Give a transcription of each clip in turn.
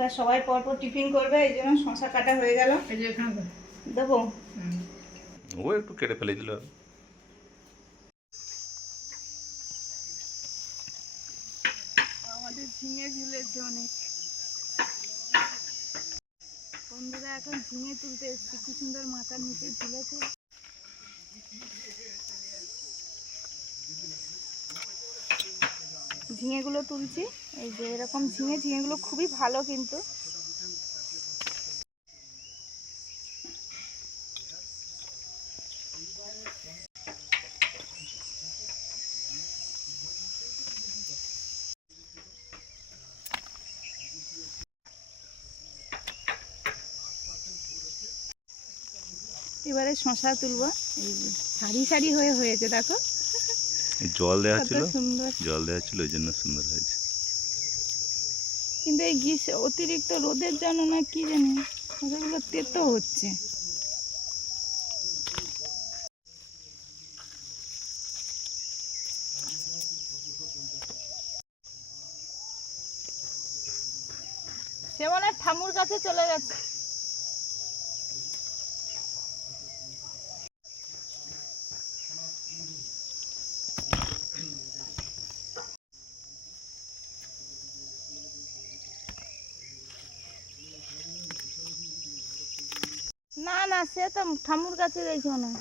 এবার সবাই পরপর টিফিন করবে, এই জন্য শশা কাটা হয়ে গেল। এই যে এখানে দেবো? ও একটু কেটে ফেলে দিল। আমাদের ঝিঙে ঝুলেছে অনেক। বন্ধুরা এখন ঝিঙে তুলতে এসেছি, কি সুন্দর মাথার নিচে ঝুলেছে। ঝিঙেগুলো তুলছি, এই যে এরকম ঝিঙেগুলো খুবই ভালো কিন্তু। এবারে শশা তুলবো, এই যে সারি সারি হয়ে হয়েছে, দেখো জল দেওয়া ছিল, সুন্দর। জল দেওয়া ছিল ওই জন্য সুন্দর হয়েছে। কিন্তু এই অতিরিক্ত রোদের জন্য না কি জানি শশাগুলো তেতো হচ্ছে। সে মনে হয় ঠামুর কাছে চলে গেছে। না না, সে তো ঠামুর কাছে গেছে মনে হয়।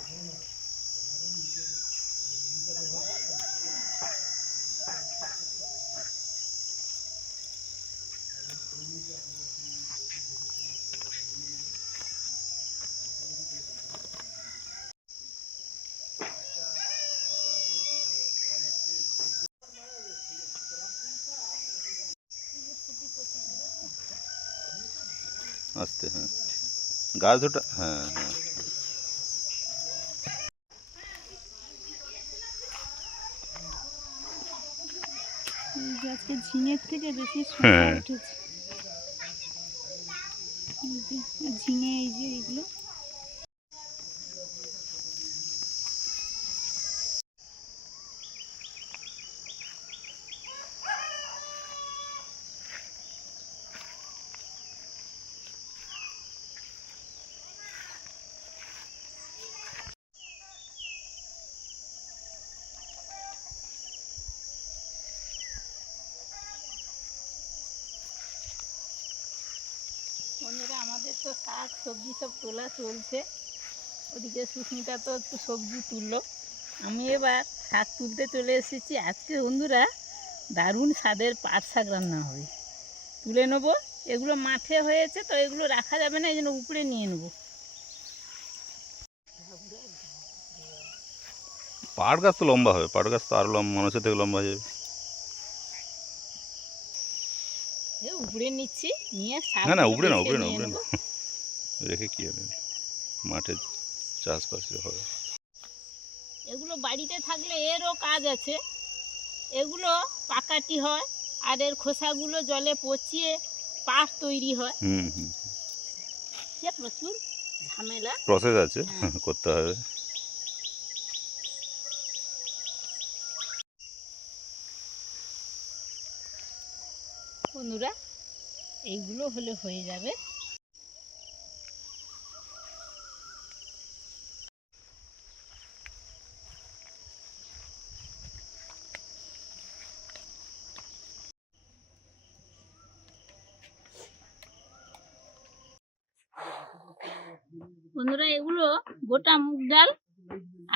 আস্তে, হ্যাঁ গাছ ওটা, হ্যাঁ হ্যাঁ। আজকে ঝিঙের থেকে বেশি শসা উঠেছে। ঝিঙে এই যে এইগুলো বন্ধুরা, আমাদের তো শাক সবজি সব তোলা চলছে। ওদিকে সুস্মিতা তো একটু সবজি তুললো, আমি এবার শাক তুলতে চলে এসেছি। আজকে বন্ধুরা দারুণ স্বাদের পাট শাক রান্না হবে, তুলে নেবো। এগুলো মাঠে হয়েছে তো, এগুলো রাখা যাবে না, এই জন্য উপরে নিয়ে নেবো। পাট গাছ তো লম্বা হবে, পাট গাছ তো আরো লম্বা, মানুষের থেকে লম্বা হয়ে যাবে। উপরে নিচ্ছি, নিয়ে না না, উপরে না, উপরে না, উপরে না, রেখে কি হবে, মাঠে চাষবাস হবে। এগুলো বাড়িতে থাকলে এরও কাজ আছে। এগুলো পাকাটি হয়, আর এর খোসাগুলো জলে পচিয়ে পাট তৈরি হয়। সে প্রচুর ঝামেলা, প্রসেস আছে, করতে হবে। বন্ধুরা এইগুলো হলে হয়ে যাবে। বন্ধুরা এগুলো গোটা মুগ ডাল,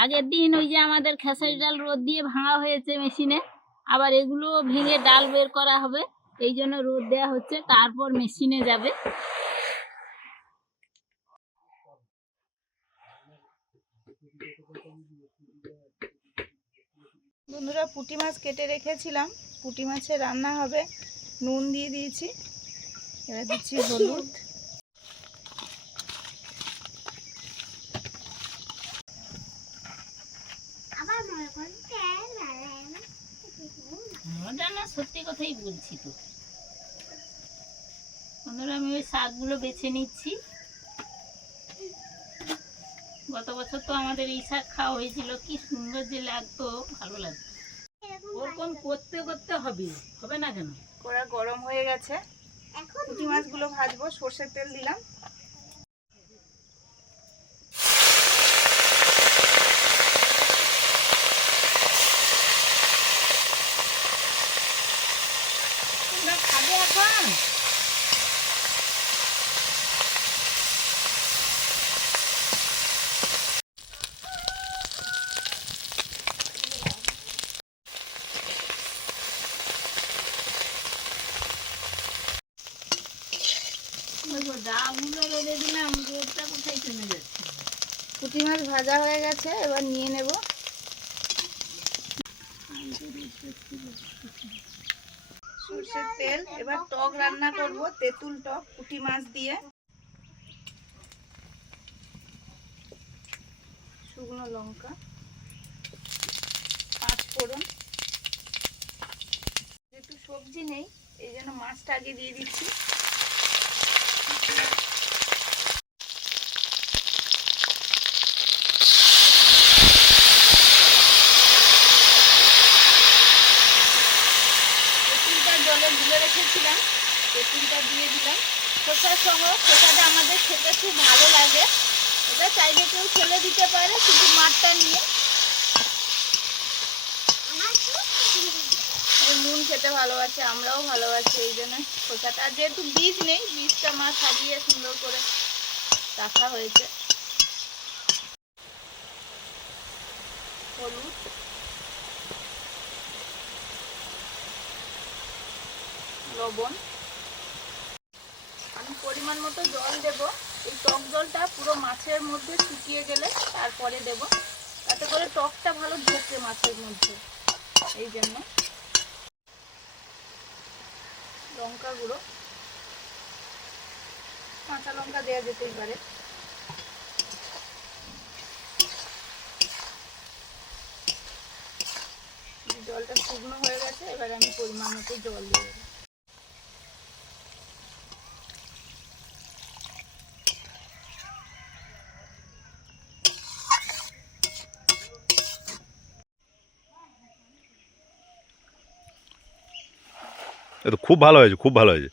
আগের দিন ওই যে আমাদের খেসারি ডাল রোদ দিয়ে ভাঙা হয়েছে মেশিনে, আবার এগুলো ভেঙে ডাল বের করা হবে, এই জন্য রোদ দেওয়া হচ্ছে, তারপর মেশিনে যাবে। বন্ধুরা পুঁটি মাছ কেটে রেখেছিলাম, পুঁটি মাছের রান্না হবে। নুন দিয়ে দিয়েছি, এবার দিচ্ছি হলুদ, সত্যি কথাই বলছি তো। বন্ধুরা আমি ওই শাকগুলো বেছে নিচ্ছি। গত বছর তো আমাদের এই শাক খাওয়া হয়েছিল, কি সুন্দর যে লাগতো, ভালো লাগতো। ওরকম করতে করতে হবে, হবে না কেন? কড়া গরম হয়ে গেছে, পুঁটি মাছগুলো ভাজবো, সর্ষের তেল দিলাম। তোমরা খাবে এখন? দেখো ডালগুলো রেঁধে দিলাম, রোদটা কোথায় চলে যাচ্ছে। পুঁটি মাছ ভাজা হয়ে গেছে, এবার নিয়ে নেব। সর্ষের তেল, এবার টক রান্না করব, তেঁতুল টক পুঁটি মাছ দিয়ে। শুকনো লঙ্কা, পাঁচ ফোড়ন। যেহেতু সবজি নেই এই জন্য মাছটা আগে দিয়ে দিচ্ছি। তেঁতুলটা জলে গুলে রেখেছিলাম, তেঁতুলটা দিয়ে দিলাম। খোসার সঙ্গে, খোসাটা আমাদের খেতে খুব ভালো লাগে, এটা চাইলে কেউ ফেলে দিতে পারে শুধু মাঠটা নিয়ে। নুন খেতে ভালোবাসে, আমরাও ভালোবাসি, এই জন্য খোসাটা। আর যেহেতু বীজ নেই, বীজটা মা ছাড়িয়ে সুন্দর করে রাখা হয়েছে। হলুদ, লবণ, আমি পরিমাণ মতো জল দেব। এই টক জলটা পুরো মাছের মধ্যে শুকিয়ে গেলে তারপরে দেব, তাতে করে টকটা ভালো ঢোকে মাছের মধ্যে, এই জন্য। লঙ্কা গুঁড়ো, কাঁচা লঙ্কা দেওয়া যেতেই পারে। জলটা শুকনো হয়ে গেছে, এবার আমি পরিমাণ মতো জল দিয়ে দেবো। এ তো খুব ভালো হয়েছে, খুব ভালো হয়েছে।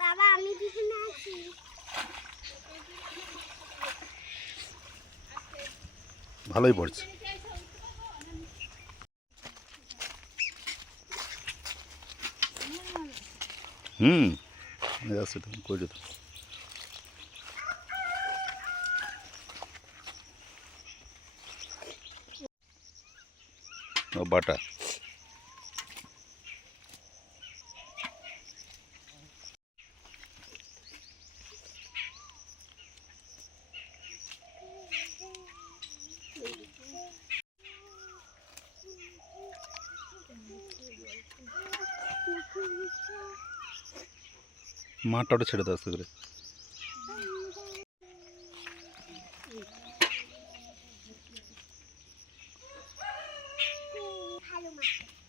বাবা আমি পিছনে আছি। ভালোই পড়ছে। হুম, যাচ্ছে তো, করে তো। ও বাটা। মাঠটা ওটা ছেড়ে দাও আস্তে করে।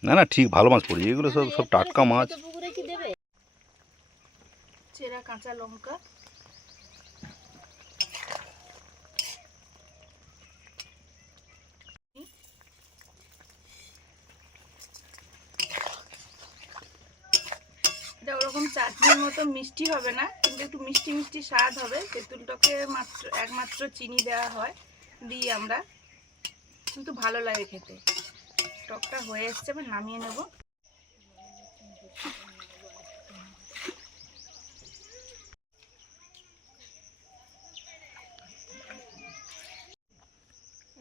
না না, ঠিক ভালো মাছ পড়ি, এগুলো সব সব টাটকা মাছ। পুকুরে কি দেবে? চেরা কাঁচা লঙ্কা, এটা ওরকম চাটনির মতো মিষ্টি হবে না, কিন্তু একটু মিষ্টি মিষ্টি স্বাদ হবে। তেঁতুল টকে মাত্র একমাত্র চিনি দেওয়া হয়, দিই আমরা, কিন্তু ভালো লাগে খেতে। টকটা হয়ে এসছে, এবার নামিয়ে নেব।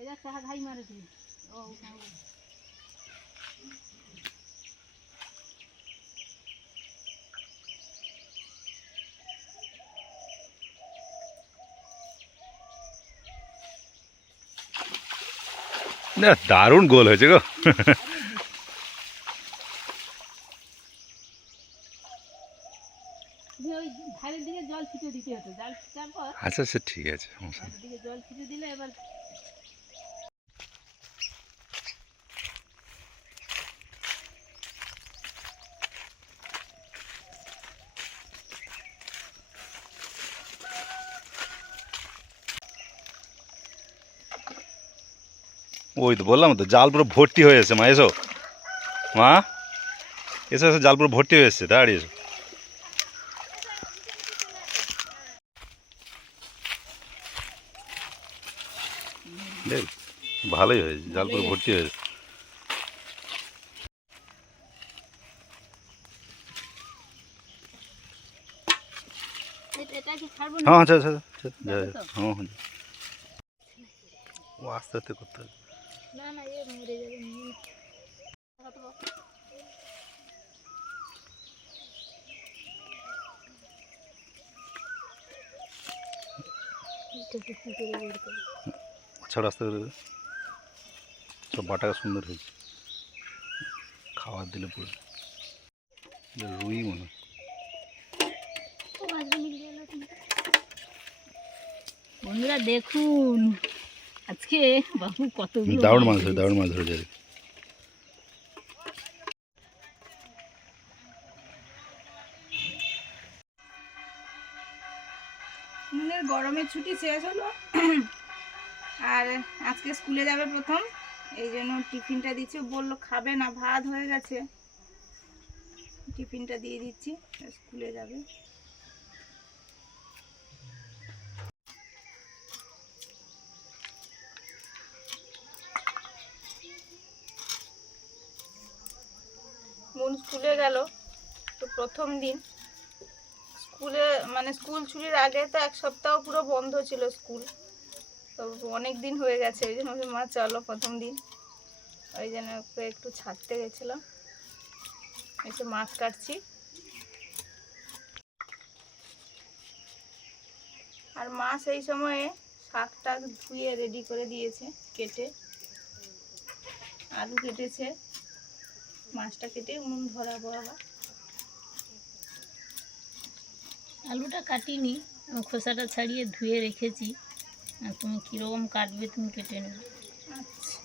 এটা চাহা ঘাই মারেছে। ও না, দারুণ গোল হয়েছে গো। ওই ধারের দিকে জল ছিটে দিতে হতো, জল তারপর আচ্ছা আচ্ছা ঠিক আছে, সমস্যা নেই। দিকে জল কিছু দিলে এবার ওই তো বললাম তো, জাল পুরো ভর্তি হয়ে এসেছে। মা এসো, মা এসো এসো, জাল পুরো ভর্তি হয়ে এসেছে, দাঁড়িয়ে এসো। দেখ, ভালোই হয়েছে, জাল পুরো ভর্তি হয়েছে। এটা কি ছাড়বো না? হ্যাঁ আচ্ছা আচ্ছা আচ্ছা, যাবে তো? হ্যাঁ হ্যাঁ, ও আস্তে আস্তে করতে হবে। না না, এ মরে যাবে নিয়ে। ছাড় আস্তে করে, সব বাটাটা সুন্দর হয়েছে, খাবার দিলে পুরো রুই মনে হয়। বন্ধুরা দেখুন, আজকে বাবু কতগুলো দারুণ মাছ ধরে, ধরেছে। দারুণ মাছ ধরে যায়। নুনের গরমের ছুটি শেষ হলো আর আজকে স্কুলে যাবে প্রথম, এই জন্য টিফিনটা দিচ্ছি। বললো খাবে না, ভাত হয়ে গেছে, টিফিনটা দিয়ে দিচ্ছি, স্কুলে যাবে। মন স্কুলে গেল, তো প্রথম দিন স্কুলে, মানে স্কুল ছুটির আগে তো এক সপ্তাহ পুরো বন্ধ ছিল স্কুল, তো অনেক দিন হয়ে গেছে, ওই জন্য আমি, মা চলো প্রথম দিন, ওই জন্য ওকে একটু ছাড়তে গেছিলাম। এসে মাছ কাটছি, আর মা সেই সময়ে শাক টাক ধুয়ে রেডি করে দিয়েছে, কেটে আলু কেটেছে, মাছটা কেটে উনুন ধরাবো আবার। আলুটা কাটিনি, আমি খোসাটা ছাড়িয়ে ধুয়ে রেখেছি। আর তুমি কীরকম কাটবে তুমি কেটে নেবে। আচ্ছা,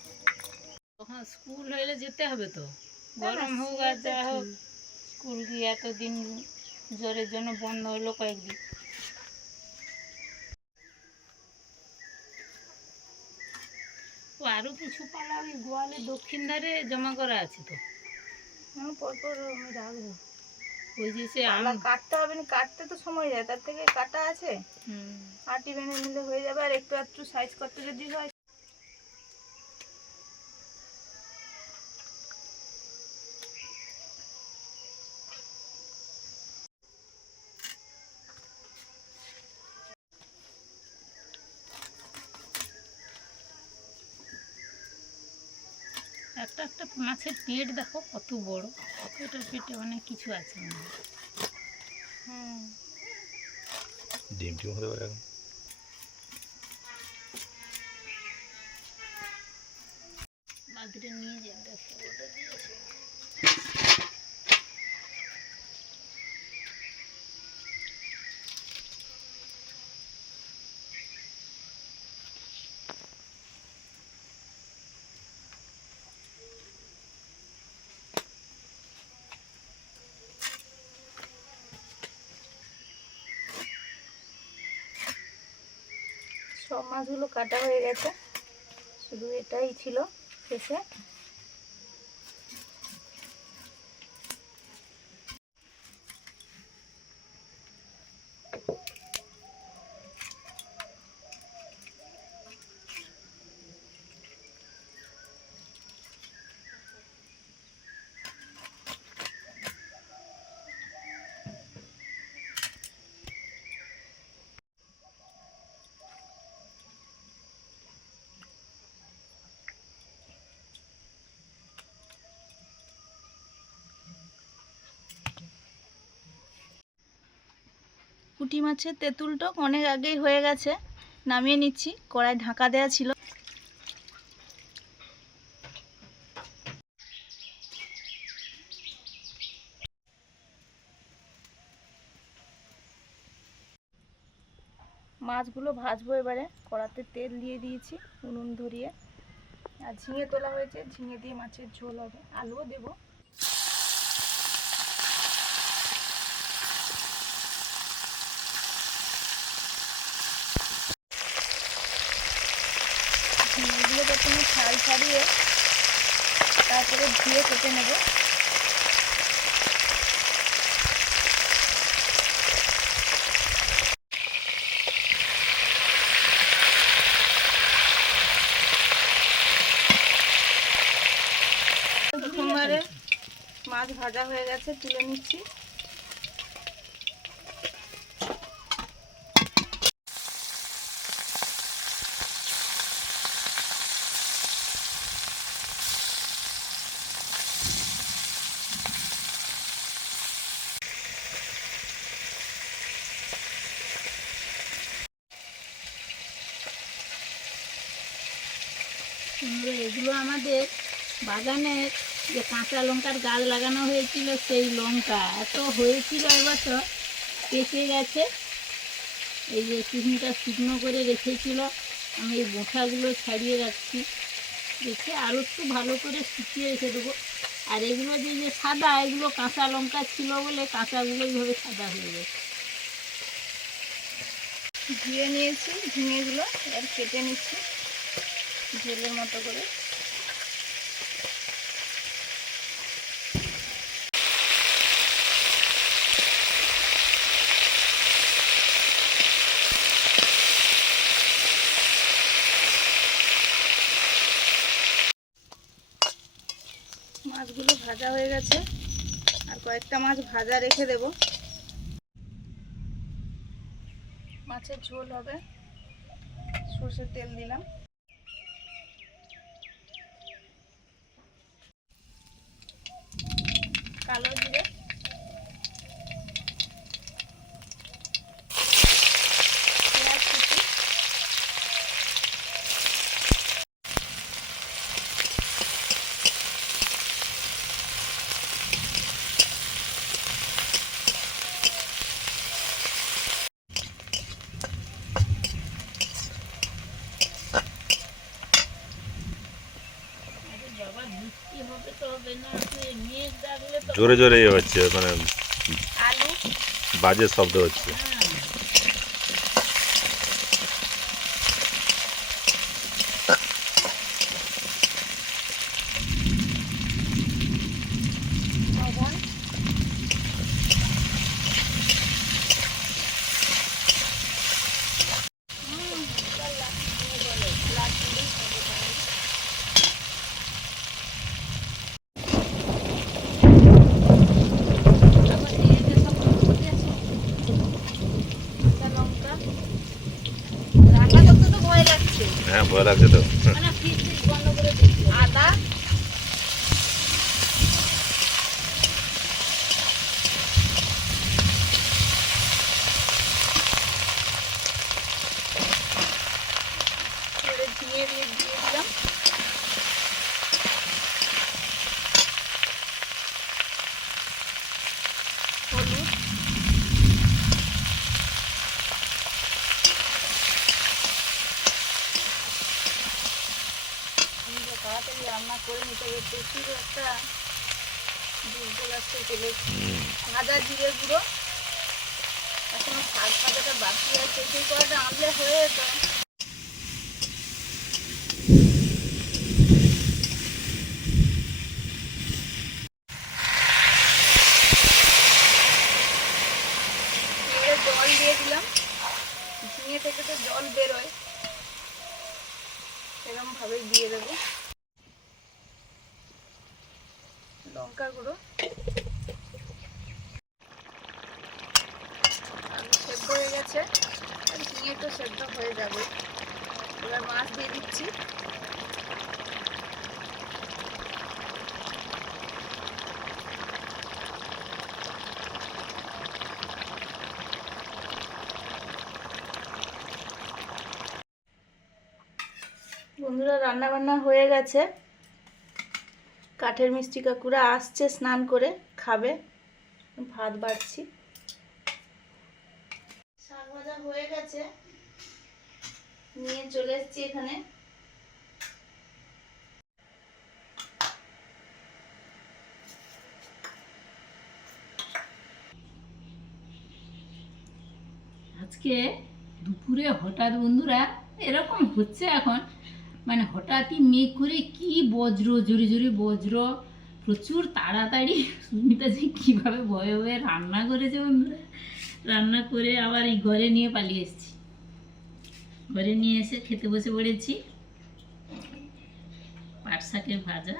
তখন স্কুল হলে যেতে হবে তো, গরম হোক আর যা হোক, স্কুল কি এতদিন জ্বরের জন্য বন্ধ হলো কয়েকদিন। ও আরও কিছু পালা ওই গোয়ালে দক্ষিণ ধারে জমা করা আছে তো, পরপর আমি রাখবো। ওই যে সে পালা কাটতে হবে না, কাটতে তো সময় যায়, তার থেকে কাটা আছে, হুম, আটি বেঁধে নিলে হয়ে যাবে। আর একটু একটু সাইজ করতে যদি হয়, একটা একটা মাছের পেট দেখো কত বড়, এটার পেটে অনেক কিছু আছে মনে হয়। হুম, ডিম টিম হতে পারে এখন। বাদরে নিয়ে যান, দেখো ওটা দিয়েছে। সব মাছগুলো কাটা হয়ে গেছে, শুধু এটাই ছিল শেষে। পুঁটি মাছের তেঁতুল টক অনেক আগেই হয়ে গেছে, নামিয়ে নিচ্ছি। কড়াই ঢাকা দেওয়া ছিল। মাছগুলো ভাজবো এবারে। কড়াতে তেল দিয়ে দিয়েছি, উনুন ধরিয়ে। আর ঝিঙে তোলা হয়েছে, ঝিঙে দিয়ে মাছের ঝোল হবে, আলুও দেবো। ঝিঙেগুলো প্রথমে ছাল ছাড়িয়ে তারপরে ধুয়ে কেটে নেব। প্রথমবারে মাছ ভাজা হয়ে গেছে, তুলে নিচ্ছি। এগুলো আমাদের বাগানের যে কাঁচা লঙ্কার গাছ লাগানো হয়েছিল, সেই লঙ্কা এত হয়েছিল এবছর, পেকে গেছে। এই যে শুকনোটা শুকনো করে রেখেছিল, আমি এই বোঁঠাগুলো ছাড়িয়ে রাখছি, রেখে আরও একটু ভালো করে শুকিয়ে রেখে দেবো। আর এগুলো যে যে সাদা, এগুলো কাঁচা লঙ্কা ছিল বলে কাঁচাগুলো এইভাবে সাদা হয়ে গেছে। ধুয়ে নিয়েছি ঝিঙেগুলো, এবার কেটে নিচ্ছি ঝোলের মতো করে। মাছগুলো ভাজা হয়ে গেছে, আর কয়েকটা মাছ ভাজা রেখে দেব। মাছের ঝোল হবে, সর্ষের তেল দিলাম। কালো জিরে, পেঁয়াজ কুচি, বাবা বৃষ্টি হবে তো হবে না, মেঘ ডাকলে তো জোরে জোরে ইয়ে হচ্ছে, মানে আলু, বাজে শব্দ হচ্ছে। হ্যাঁ। লবণ, আবার দিয়ে যে সব মশলা আছে, কাঁচা লঙ্কা। রান্না করতে তো ভয় লাগছে। হ্যাঁ, ভয় লাগছে তো। মানে ফ্রিজ বন্ধ করে দিচ্ছি। আদা, এবারে ঝিঙে দিয়ে দিলাম। হলুদ, তাড়াতাড়ি রান্না করে নিতে হবে, প্রচুর একটা দুর্বল আসছে তেলে। ভাজা জিরে গুঁড়ো, এখনো শাক ভাজাটা বাকি আছে, সেই কড়াটা আনলে হয়ে যেত। জল দিয়ে দিলাম, ঝিঙে থেকে তো জল বেরোয়, এরকম ভাবে দিয়ে দেবো। লঙ্কা গুঁড়ো, আলু সেদ্ধ হয়ে গেছে, আর ঝিঙে তো সেদ্ধ হয়ে যাবে। এবার মাছ দিয়ে দিচ্ছি। বন্ধুরা, রান্না বান্না হয়ে গেছে। কাঠের মিষ্টি কাকুরা আসছে স্নান করে, খাবে। ভাত বাড়ছি। শাক ভাজা হয়ে গেছে, নিয়ে চলে এসেছি এখানে। আজকে দুপুরে হঠাৎ বন্ধুরা এরকম হচ্ছে এখন, মানে হঠাৎই মেঘ করে কি বজ্র, জোরে জোরে বজ্র, প্রচুর তাড়াতাড়ি সুস্মিতা যে কীভাবে ভয়ে ভয়ে রান্না করেছে বন্ধুরা। রান্না করে আবার এই ঘরে নিয়ে পালিয়ে এসেছি। ঘরে নিয়ে এসে খেতে বসে পড়েছি। পাট শাকের ভাজা,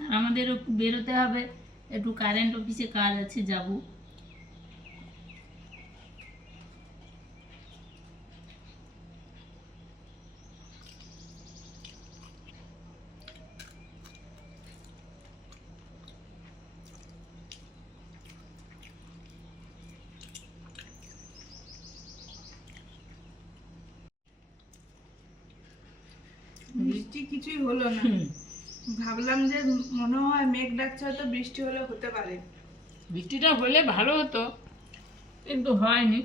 আর আমাদেরও একটু বেরোতে হবে, একটু কারেন্ট অফিসে কাজ আছে, যাব। বৃষ্টি কিছুই হলো না। ভাবলাম যে মনে হয় মেঘ ডাকছে, হয়তো বৃষ্টি হলে হতে পারে। বৃষ্টিটা হলে ভালো হতো, কিন্তু হয়নি।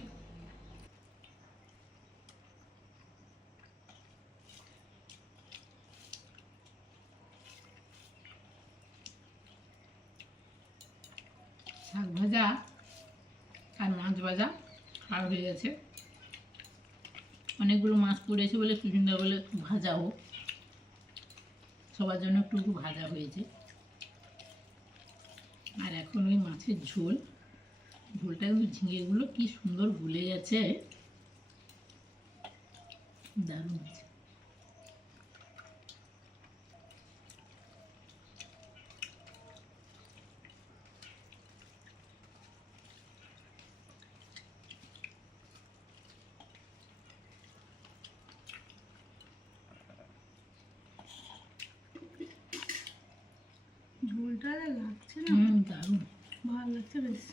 শাক ভাজা আর মাছ ভাজা খাওয়া হয়ে গেছে। অনেকগুলো মাছ পড়েছে বলে সুচিন্দা বলে একটু ভাজা হোক, সবার জন্য একটু একটু ভাজা হয়েছে। আর এখন ওই মাছের ঝোল, ঝোলটা কিন্তু ঝিঙেগুলো কি সুন্দর গুলে গেছে, দারুণ আছে। ঝোলটা লাগছে না, দারুণ ভালো লাগছে বেশ।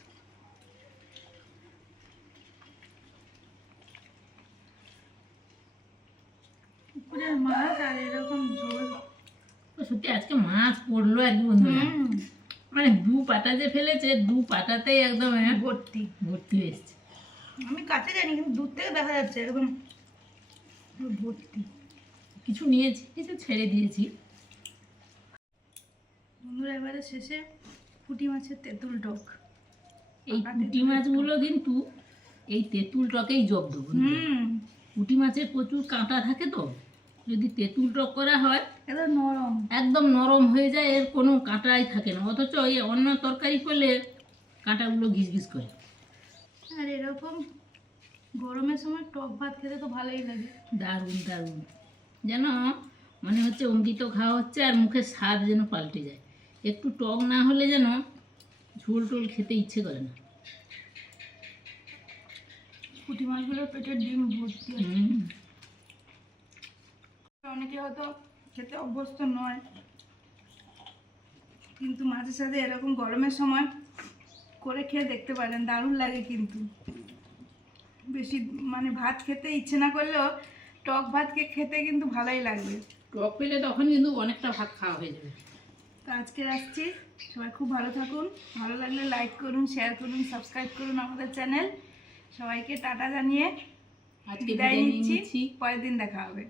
পুকুরের মাছ আর এরকম ঝোল, সত্যি আজকে মাছ পড়লো আর কি বন্ধুরা। হুম, মানে দু পাটা যে ফেলেছে, দু পাটাতেই একদম ভর্তি। ভর্তি হয়ে এসছে। আমি কাছে জানি, কিন্তু দূর থেকে দেখা যাচ্ছে একদম ভর্তি। কিছু নিয়েছি, কিছু ছেড়ে দিয়েছি। বন্ধুরা এবারে শেষে পুঁটি মাছের তেঁতুল টক। এই পুঁটি মাছগুলো কিন্তু এই তেঁতুল টকেই জব্দ বন্ধুরা। পুঁটি মাছের প্রচুর কাঁটা থাকে, তো যদি তেঁতুল টক করা হয় একদম নরম, একদম নরম হয়ে যায়, এর কোনো কাঁটাই থাকে না। অথচ এই অন্য তরকারি করলে কাঁটাগুলো ঘিস ঘিস করে। আর এরকম গরমের সময় টক ভাত খেতে তো ভালোই লাগে। দারুণ দারুণ, যেন মনে হচ্ছে অমৃত খাওয়া হচ্ছে, আর মুখের স্বাদ যেন পাল্টে যায়। একটু টক না হলে যেন ঝোল টোল খেতে ইচ্ছে করে না। পুঁটি মাছগুলোর পেটের ডিম ভর্তি আছে। অনেকে হয়তো খেতে অভ্যস্ত নয়, কিন্তু মাঝে সাথে এরকম গরমের সময় করে খেয়ে দেখতে পারেন, দারুণ লাগে। কিন্তু বেশি মানে ভাত খেতে ইচ্ছে না করলেও টক ভাত খেতে কিন্তু ভালোই লাগবে। টক পেলে তখন কিন্তু অনেকটা ভাত খাওয়া হয়ে যাবে। তো আজকে আসছি, সবাই খুব ভালো থাকুন। ভালো লাগলে লাইক করুন, শেয়ার করুন, সাবস্ক্রাইব করুন আমাদের চ্যানেল। সবাইকে টাটা জানিয়ে আজকে বিদায় বিদায় নিয়ে নিচ্ছি, নিচ্ছি। পরের দিন দেখা হবে।